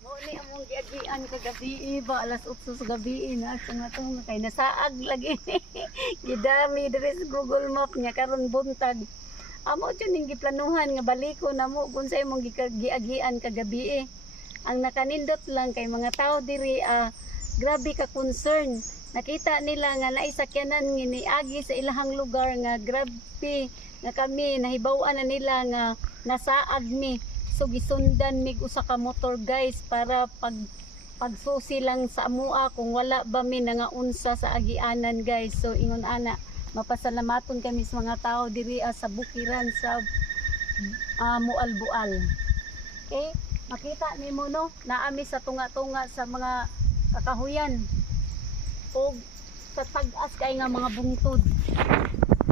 Mo ni among giagian kagabi ba alas 8 sa gabi na tunga-tunga kay nasaag lagi. Gidami diri sa Google Map niya karon buntag. Amo jud ning giplanuhan nga baliko na mo kun sa imong giagian kagabi. Ang nakanindot lang kay mga tao diri grabe ka concern. Nakita nila nga naisakyanan nginiagi sa ilahang lugar nga grabe nga kami nahibaw-an na nila nga nasaag mi. So gisundan mig usa ka motor guys para pagsusi lang sa amua kung wala ba mi nangaunsa sa agianan guys. So ingon ana mapasalamaton kami sa mga tao diri sa bukiran sa Mualbual. Okay? Makita nimo no naami sa tunga-tunga sa mga kakahuyan o sa tag-as kay nga mga bungtod.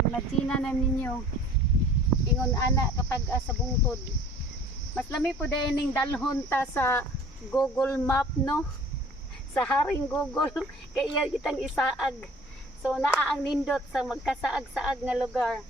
Imagine na ninyo ingon ana katag-as sa bungtod. Mas lami po dahil ning dalhon ta sa Google Map no. Sa haring Google kaya kitang isaag. So naa ang nindot sa magkasaag-saag nga lugar.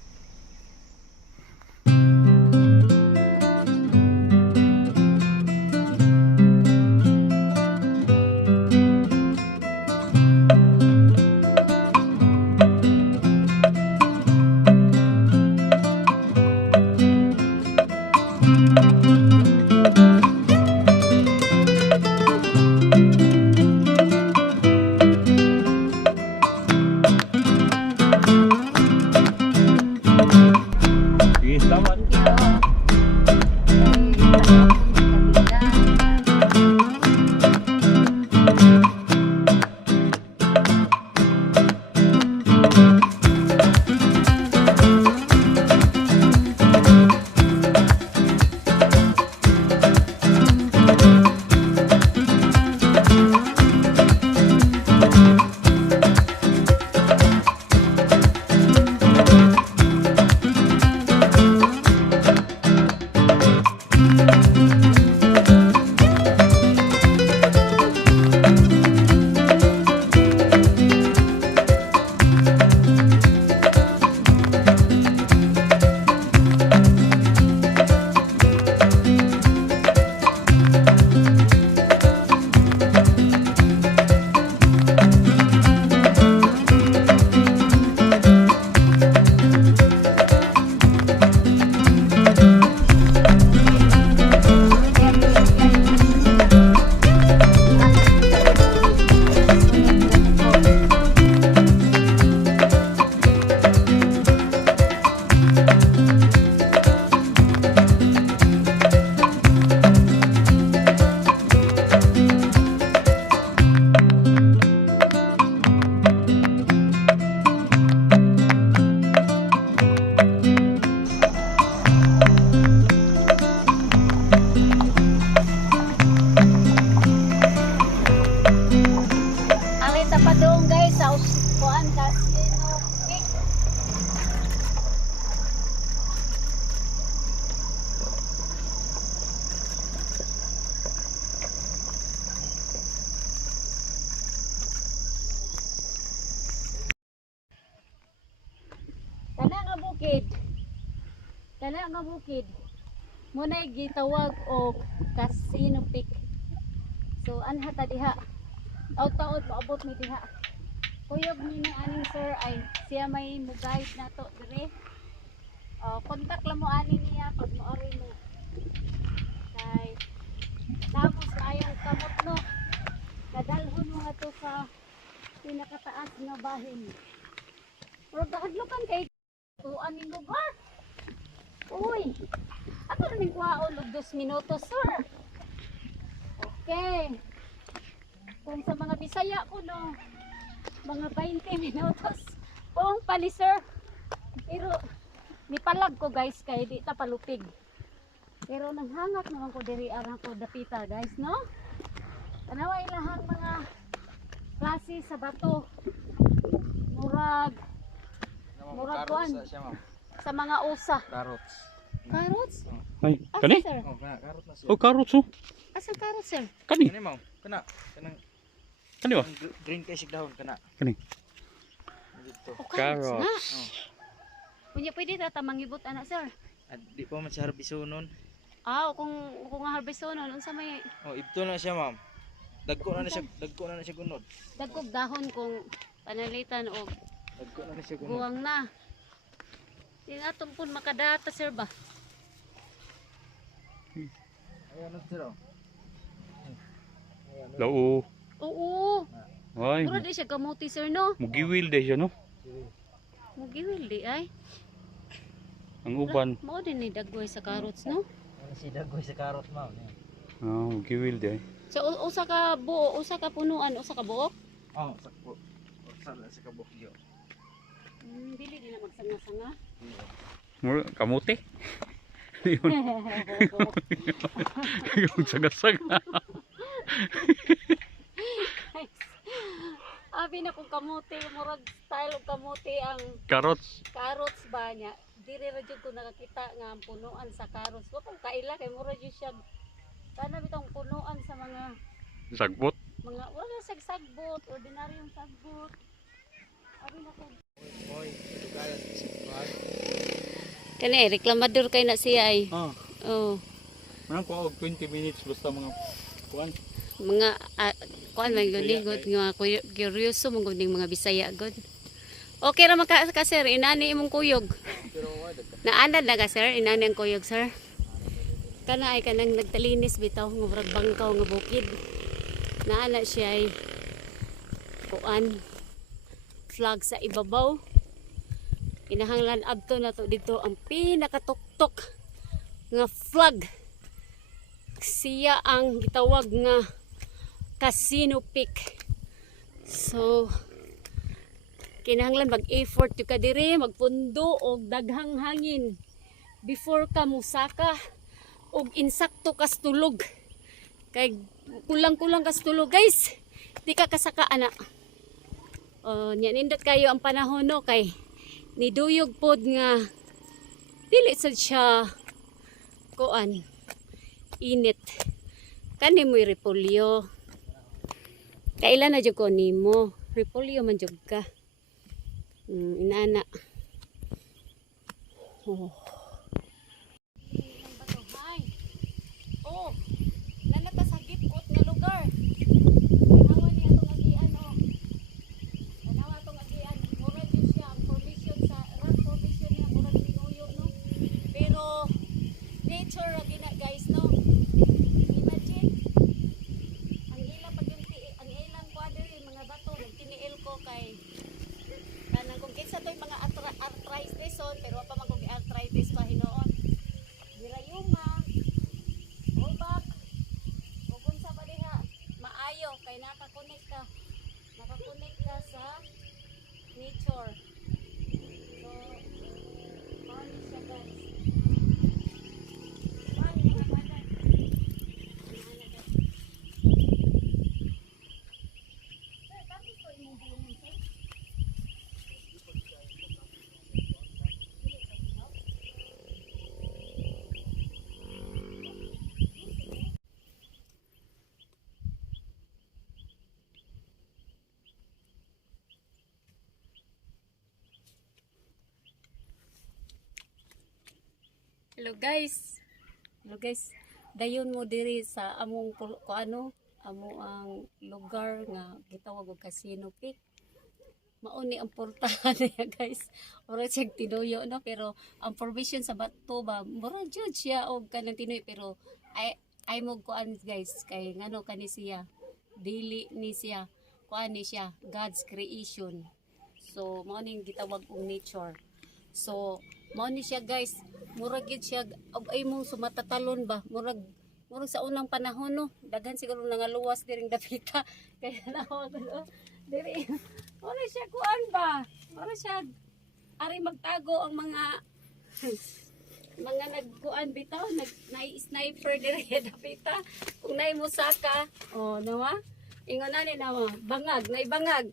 Kana nga bukid muna gitawag og Casino Peak. So anha ta diha taud-taud maabot mi diha. Kuyog ni aning sir ay siya may mo-guide nato dire. Kontak lang mo ani niya pag moari mo. Kay tapos ayaw kamot no. Kadalhon mo nga to sa pinakataas nga bahin. Pero dahadlokan kay tuan ning lugar. Uy, ako namin kuhaon og 2 minutos, sir. Okay. Kung sa mga Bisaya ko, no, mga 20 minutos. Kung pali, sir. Pero, nipalag ko, guys, kay di ta palupig. Pero, nanghangak naman ko diri arang ko dapita, guys, no? Tanaway lahang mga klase sa bato. Murag kuan. Sa mga usa. Carrots. Carrots? Ay, kani? Sir? Oh, carrot na siya. Oh, carrots oh. Asa carrots, sir? Kani? Kani mo? Kana. Kanang Kani ba? green kasig dahon kana. Kani? Dito. O, carrots na. Carrots. Oh. Kunya pwede ta mangibot ana, sir? Di pa man siya harbisonon. kung nga harvest nun, unsa may Oh, ibto na siya, ma'am. Dagko na siya gunod. dagkog dahon kung panalitan o Dagko na siya gunod. guwang na. Di nga pun makadata sir ba? Ayan na sir. Lao. Oo. Ay, Mura di siya kamuti sir no? mugiwil day siya no. Mugiwil di ay. Ang uban. Mao din ni daggoy sa carrots no? Ano si dagoy sa karot, ma'am? Mugiwil day. So usa ka buo, usa ka punuan, usa ka buok. Oh, sakpo. Sa kabukyo. Dili din na magsanga-sanga. Kamote. Yung saga-saga. Abi na kung kamuti, murag style og kamuti ang Carrots. carrots ba niya. Diri ra jud ko nakakita nga ang punuan sa carrots. Wa ko kaila kay mura jud siya. Kana bitong punuan sa mga Sagbot. wala sagbot, ordinaryong sagbot. Abi na ko. Oy, lugaran sa kuan. Kani reklamador kay na siya ay. Oh. Manang ko 20 minutes basta mga kuan. Mga kuan man gud nga curioso mo gud mga Bisaya gud. Okay ra maka ka sir, inani imong kuyog. Pero wa Naanad na ka sir, inani ang kuyog sir. Kana ay kanang nagtalinis bitaw nga murag bangkaw nga bukid. Naana siya ay kuan flag sa ibabaw. Inahanglan adto na to dito ang pinakatuktok nga flag. Siya ang gitawag nga Casino Peak. So kinahanglan mag-effort yung kadiri, magpundo og daghang hangin before ka musaka og insakto kas tulog. Kay kulang-kulang kas tulog guys. Di ka kasaka ana. Nya nindot kayo ang panahon no kay niduyog pod nga dili sad siya kuan init. Kani mo'y repolyo. Kailan na jud ko nimo? Repolyo man jud ka. Inana. Oh. Oh, nanata sa gipot nga lugar. Hawa ni atong agian oh. Tanawa atong agian, mura jud siya ang formation sa rock formation niya mura tinuyo no. Pero nature ra gina guys no. Imagine ang ilang pagyanti ang ilang quadri mga bato nagtiniil ko kay kanang kung kinsa to'y mga arthritis pero pa man kung arthritis pa hinoon. Girayuma, ubak, o kung sa pa diha, maayo kay nakakonek ka sa nature. So, paano siya guys? Paano mga banan? Sir, tapos ko imong bulungan sir? Hello guys. Hello guys. Dayon mo diri sa among amo ang lugar nga gitawag og Casino Peak. Mao ni ang portahan niya guys. Ora siya tinuyo no pero ang formation sa bato ba mura jud siya og kanang tinuyo pero ay mo kuan guys kay ngano kani siya dili ni siya kuan ni siya God's creation. So mao ning gitawag og nature. So mao ni siya guys murag gyud siya og ay mong sumatatalon ba murag sa unang panahon no daghan siguro nangaluwas diring dapita kaya nawa ko diri wala siya kuan ba wala siya ari magtago ang mga nagkuan bitaw nai-sniper diri dapita kung naay musaka nawa ingon ani nawa bangag naibangag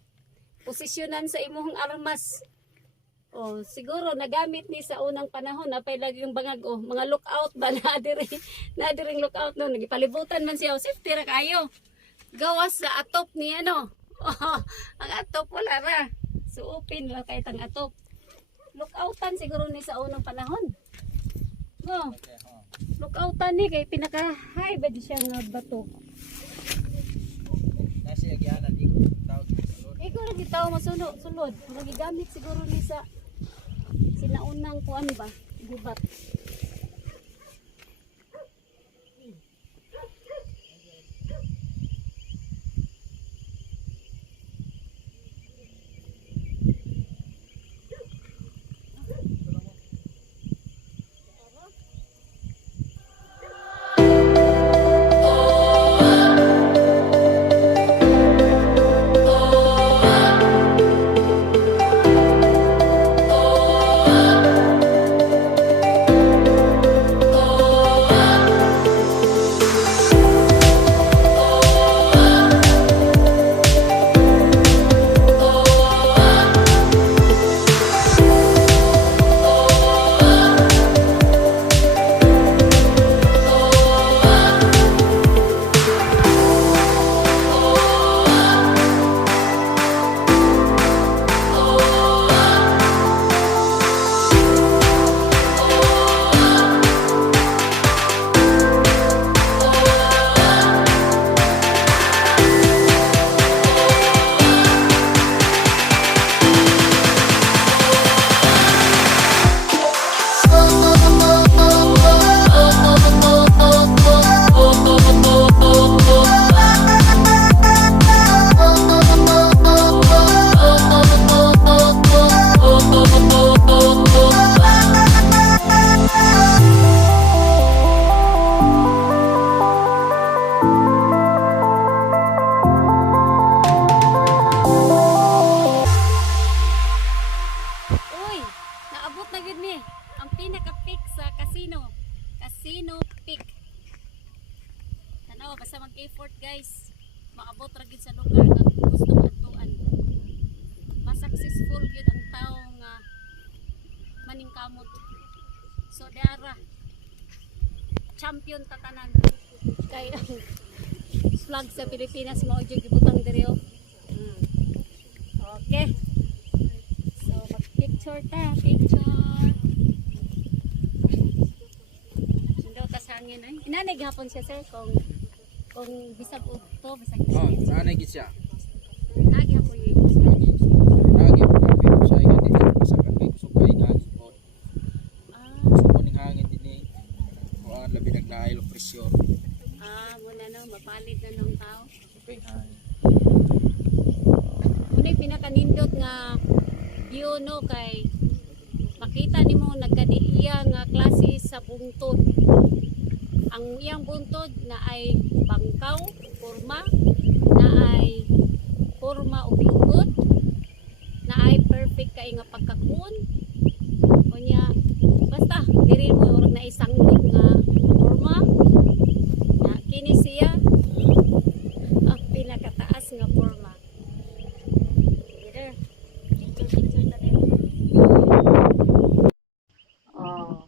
posisyonan sa imong armas. Siguro nagamit ni sa unang panahon na pay lagi yung bangag mga lookout ba na diring lookout no nagipalibutan man siya safety ra kayo gawas sa atop ni ano ang atop wala ra so open ra kay tang atop lookoutan siguro ni sa unang panahon no Lookoutan ni kay pinaka-high ba di siya nga bato. Nasi agianan iko tawag sa lord. Ikaw ra gitaw masunod, sulod. Magigamit siguro ni sa sinaunang kuan ba? Gubat. Uy, naabot na gid ni ang pinaka-peak sa casino. Casino peak. Tanaw basta mag-effort guys. Maabot ra gid sa lugar nga gusto mo atuan. Mas successful gyud ang tawo nga maningkamot. So dara champion tatanan kay ang flag sa Pilipinas mao gyud gibutang diri oh. Okay. So mag-picture ta, picture. Sundo tas hangin ay. Inanig hapon siya sir kung bisag to, bisag Oh, Chinese. nanay gid siya. Nagi hapon yun. Lagi. Lagi po kami sa ikan dito sa kami sukay hangin po. Ah, Sukuning hangin din ni. Kuan labi naglaay lo presyon. muna no, mapalit na ng tao. Sukay hangin. Muna yung pinakanindot nga view no kay makita nimo nagkadiliya nga klase sa buntod. Ang iyang buntod na ay bangkaw, forma, na ay forma o bigot, na ay perfect kay nga pagkakun. Kunya basta diri mo orag na isang nga forma. Na kini siya ang pinakataas nga forma. Dito. Picture ta din. Oh.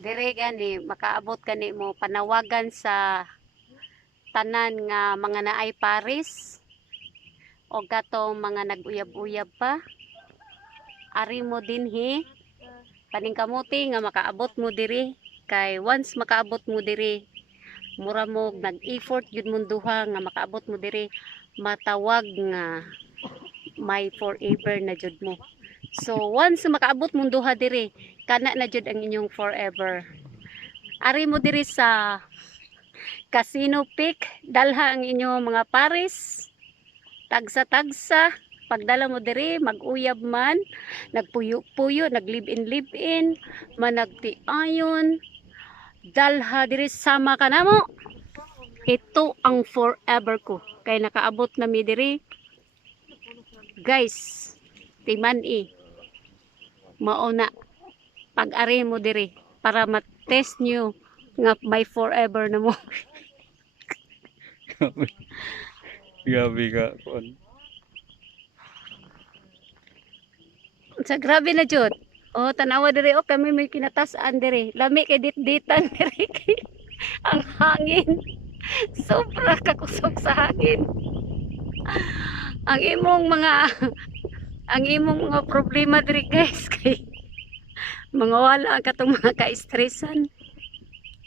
Dire gani makaabot kani mo panawagan sa tanan nga mga naay Paris o gatong mga naguyab-uyab pa. Ari mo dinhi paningkamuti nga makaabot mo diri kay once makaabot mo diri mura mo nag-effort gyud mong duha nga makaabot mo diri matawag nga may forever na jud mo. So once makaabot mong duha diri kana na jud ang inyong forever. Ari mo diri sa Casino Peak, dalha ang inyong mga Paris. Tagsa-tagsa, pagdala mo diri mag-uyab man, nagpuyo-puyo, naglive-in, managtiayon. Dalha diri sama ka namo. Ito ang forever ko. Kay nakaabot na mi diri. Guys, timan-i. Mauna pag-ari mo diri para ma-test nyo nga may forever na mo. Gabi ka kuan. Sa grabe na jud. Oh, tanawa diri oh kami may kinatasan diri. Lami kay dit-ditan diri kay ang hangin. Sobra kakusog sa hangin. Ang imong mga problema diri guys kay mga wala katong mga ka-stressan.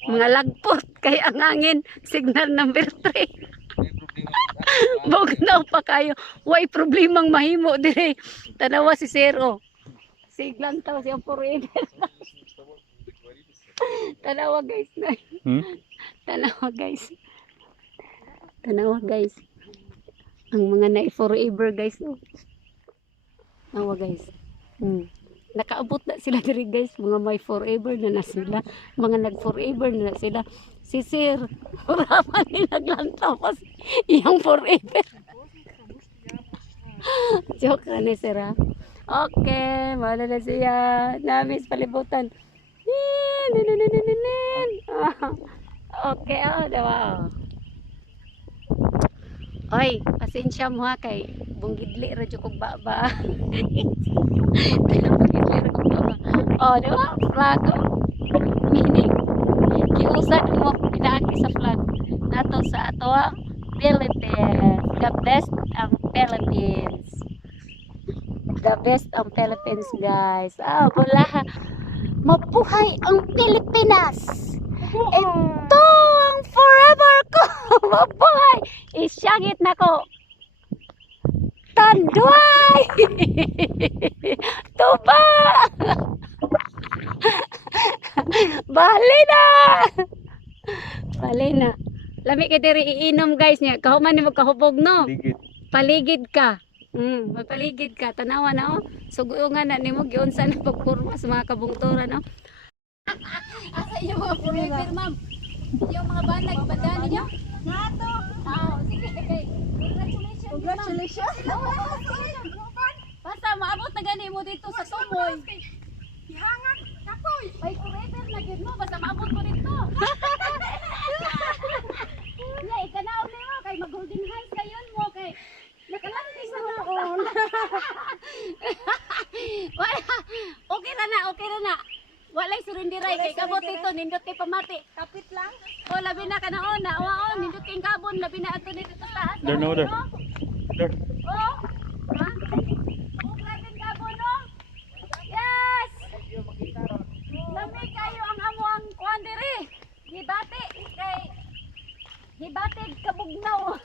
Mga lagpot kay ang hangin signal number 3. May problema kung Bugnaw pa kayo. Way problemang mahimo dire. Tanawa si Zero. Siglang taw siya forever. Tanawa guys na. Tanawa guys. Tanawa guys. Ang mga na forever guys. Oh. Tanawa guys. Nakaabot na sila diri guys. Mga may forever na sila. Mga nag forever na sila. Si Sir. Raman ni naglantaw pa yung forever. Joke na ni Sir ha. Okay. Wala na siya. Namis palibutan. Okay. Oh, daw. Oy, pasensya mo ha kay bunggidli radyo kog baba. Bunggidli radyo kog baba. Oh, di ba? Flag. Meaning, kiusad mo pinaagi sa flag. Nato sa ato Philippines. The best ang Philippines. The best ang Philippines, guys. Ah, wala. Mabuhay ang Pilipinas. Ito ang forever ko. Mabuhay. Isyangit na ko. Tanduay. Tuba. Bali na. Bali na. Lami ka diri iinom guys niya. Kahuman ni mo kahubog no. Ligid. Paligid ka. Magpaligid ka. Tanawa na oh. Suguungan na nimo giunsa na pagpurma sa mga kabungturan no. Asa yung mga forever ma'am? Yung mga banag bandaan niyo? Nato. Oh, sige kay. Congratulations. Basta maabot na gani mo dito sa tumoy. Ihangan kapoy. Ay forever na gid mo basta maabot mo dito. Ya ikanaw nimo kay mag-holding hands kayon mo kay nakalantis na noon. Okay ra na. Walay surundiray kay kabot ito nindot kay pamati. Kapit lang. O labi na kanaon na. Oo, nindot kay kabon labi na ato dito sa taas. There no there. There. Oh. Ha? Labi kabon no. Yes. Labi kayo ang amo ang kuan diri. Gibati kay Gibati kabugnaw.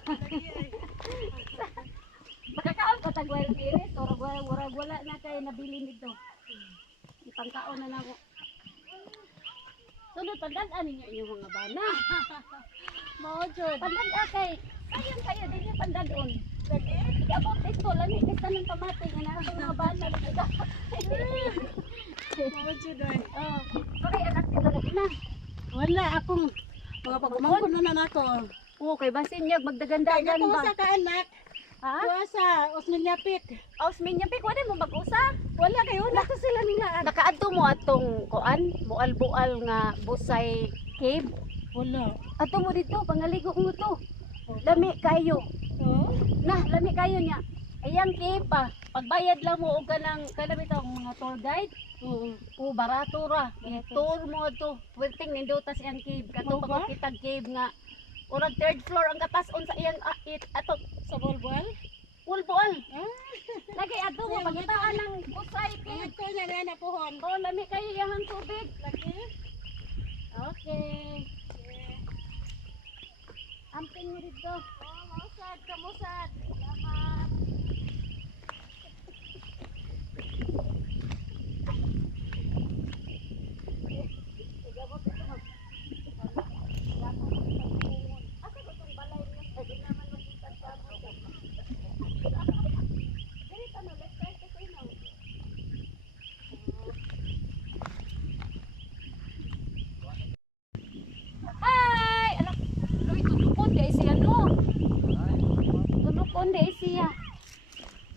Makakaon ka tagway diri, so wala na kay nabili nito. Ipangkaon na nako. Sunod pandaan ninyo inyong mga bana. Mao jud. Pandaan kay sayon kayo dinyo pandadon. Abot ito lami kay tanang pamati nga na ang mga bana nila. Mao jud ay. Oh, kay anak dito lagi na. Wala akong mga pagumangkon na nako. Oo, kay basin niya magdagandagan Kaya ba. sa ka anak. Ha? Kuasa, osmilyapit. Ausmin niya pik wala mo mag-usa. Wala kayo na ko sila nila. Nakaadto mo atong kuan, bual-bual nga Busay Cave. Wala. Ato mo dito pangaligo mo to. Lami kayo. Oh. Nah, lami kayo niya. Ayang cave pa. Pagbayad lang mo og kanang kalabit ang mga tour guide. O barato ra. Tour mo to. Pwedeng nindutas iyang cave. Kato Mao ba? pa kitag cave nga. Urang third floor ang katas-on sa iyang ato Sa bolbol. ulbol. Ah. Lagi ato mo pagitaan ng Busay Cave. Ito na na pohon. Oh, lami kayo iyang tubig. Lagi. Okay. Amping mo dito. Oh, mausad, kamusad. Salamat. Ay, anak, luy tunukon di siya no. Tunukon di siya.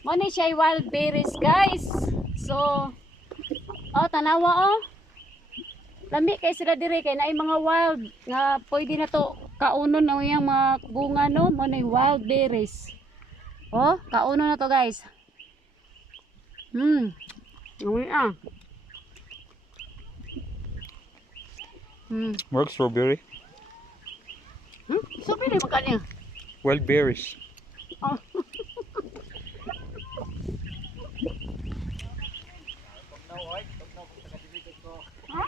Mo ni siya wild berries, guys. So, oh tanawa oh. Lami kay sila dire kay naay mga wild nga pwede na to kaunon ang yang mga bunga no, mo ni wild berries. Oh, kaunon na to, guys. Ngayon ah. Work strawberry. So pwede makanya. Wild berries. Oh. Ha?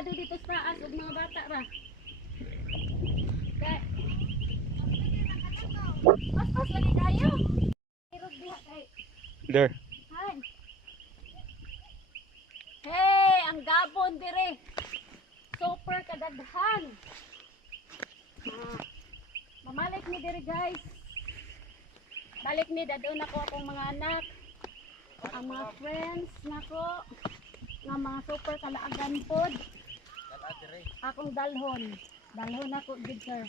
ado dito sa taas ug mga bata ra. Kay pas lagi kayo. Irog diha kay. There. Hi. Hey, ang gabon dire. Super kadaghan. Mamalik ni dire guys. Balik ni dadon ako akong mga anak. Ang mga friends nako nga mga super kalaagan pod. Akong dalhon. Dalhon ako gid sir.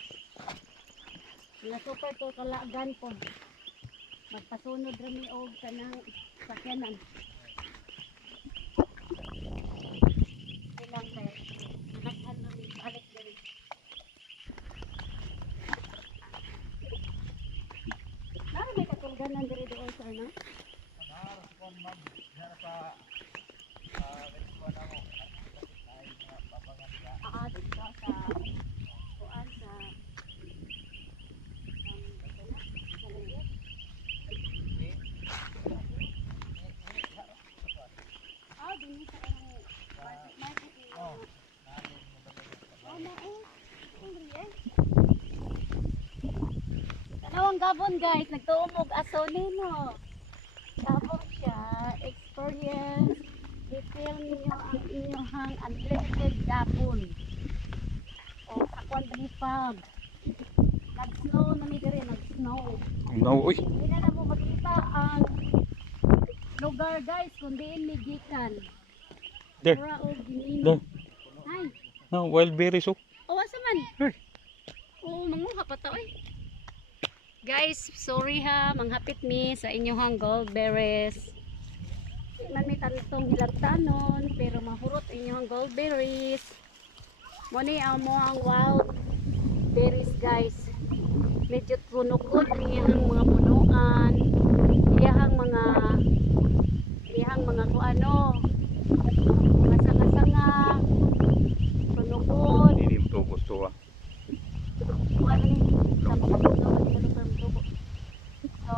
Nga super to kalaagan pod. Magpasunod rami og kanang sakyanan. Ilang sir. Nakhan rami balik diri. Nara may katulganan diri doon sir no? Dito sa kuan sa dun sa market. Tanawang gabon guys, nagtuumog aso nino. Gabon siya, experience. I-feel ninyo ang inyong unlimited gabon. O sakwan ba ni fog. Nag-snow na mi diri, nag-snow. No, uy. Hindi na mo makita ang lugar guys, kundi ni gikan. There. Mura o ginini. There. Ay, No, wild berries oh. asa man? Hey. Oo, manguha pa ta oy. Guys, sorry ha, manghapit mi sa inyong gold berries. Di man may tantong hilagtanon, pero mahurot inyong gold berries. Muni ang mga wild berries guys. Medyo punukod iyang mga punuan. Iyang mga kuano. Mga sanga-sanga. Punukod. Hindi mo to gusto ah. Kuano ni sa mga puno ni lugar tubo. So,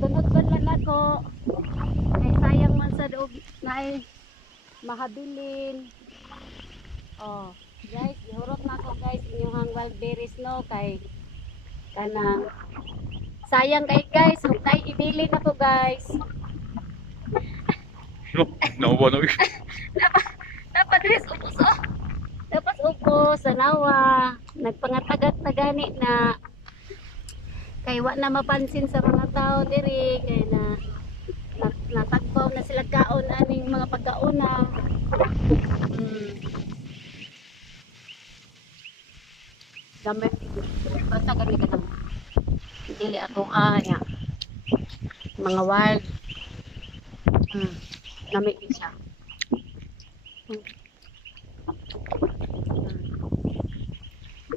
tunod-tunod lang ako. Kay sayang man sa doog na mahabilin. Oh, guys, ihurot na ako guys inyong wild berries no kay kana sayang kay guys, kung tayo ibilin ako guys. No, nawa na uy. Dapat res ubos oh. Dapat ubos sa nawa. Nagpangatagat na gani na kay wa na mapansin sa mga tao diri kay natagpaw na sila kaon aning mga pagkauna. Dami. Basta kami ka naman. Dili ako aya. Mga wild. Dami din siya.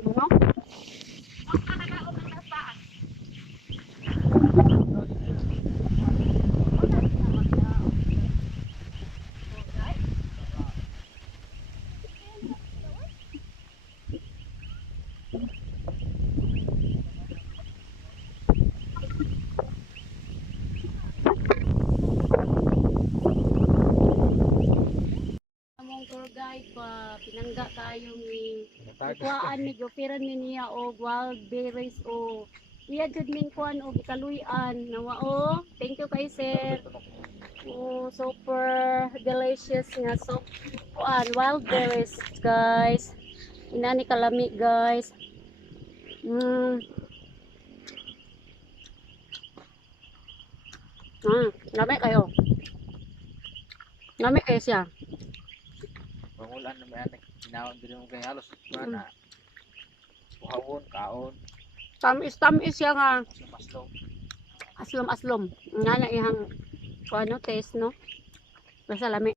Ano? Among tour guide pa pinangga kayo ni kuhaan ni operan ni niya og wild berries o iya jud min kuan og ikaluyan nawa o thank you kay sir. Oh, super delicious nga so kuan wild berries guys. Inani kalami guys. Lami kayo. Lami kayo siya. Pangulan na may anak. Tinawag din mo kay halos. Mana. Buhawon, kaon. Tamis siya nga. Maslong. Aslom. Nga na ihang kuano taste no. Basta lami.